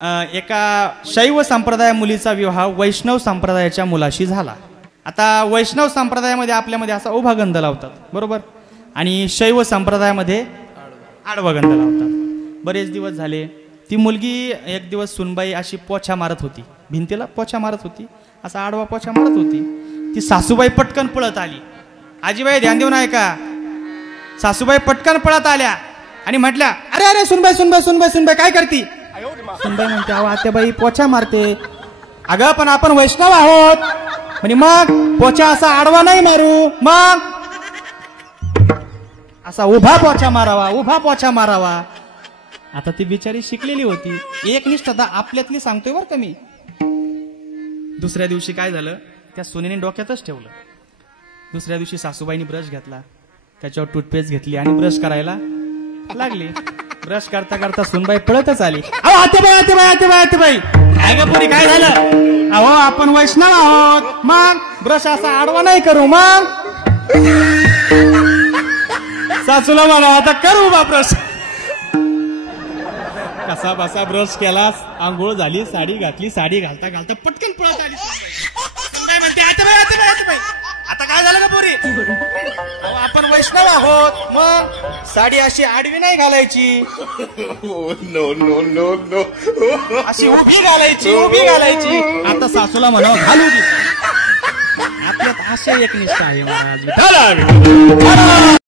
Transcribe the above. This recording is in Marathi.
एका शैव संप्रदाय मुलीचा विवाह वैष्णव संप्रदायाच्या मुलाशी झाला। आता वैष्णव संप्रदायामध्ये आपल्यामध्ये असा उभा गंध लावतात, बरोबर, आणि शैव संप्रदायामध्ये आडवा गंध लावतात। बरेच दिवस झाले, ती मुलगी एक दिवस सुनबाई अशी पोछा मारत होती, भिंतीला पोछा मारत होती, असा आडवा पोछा मारत होती। ती सासूबाई पटकन पळत आली। आजीबाई ध्यान देऊन ऐका, सासूबाई पटकन पळत आल्या आणि म्हटल्या, अरे अरे सुनबाई सुनबाई सुनबाई सुनबाई काय करती? सुनबाई म्हणते, अहो आत्याबाई पोछा मारते। अगं पण आपण वैष्णव आहोत। म्हणजे मग पोछा असा आडवा नाही मारू, मग असा उभा पोछा मारावा, उभा पोछा मारावा। आता ती बिचारी शिकलेली होती, एकनिष्ठता आपल्यातली सांगतोय बरं का मी। दुसऱ्या दिवशी काय झालं, त्या सुनेने डोक्यातच ठेवलं। दुसऱ्या दिवशी सासूबाईंनी ब्रश घेतला, त्याच्यावर टूथपेस्ट घेतली आणि ब्रश करायला लागली। ब्रश करता करता सुनबाई पळतच आली, अहो आतेबाई आतेबाई आतेबाई आतेबाई काय ग पोरी काय झालं? अहो आपण वैष्णव आहोत, मग ब्रश असा आडवा नाही करू। मग सासूला म्हणा, आता करू बा ब्रश। कसा बसा ब्रश केला, आंघोळ झाली, साडी घातली, साडी घालता घालता पटकन पळत आली सुनबाई म्हणते, आतेबाई आतेबाई आतेबाई आता काय झालं का पोरी? आपण वैष्णव आहोत, मग साडी अशी आडवी नाही घालायची, नो नो नो नो अशी उभी घालायची, उभी घालायची। आता सासूला म्हणावं घालू दे, आपल्यात असे एकनिष्ठ आहे महाराज।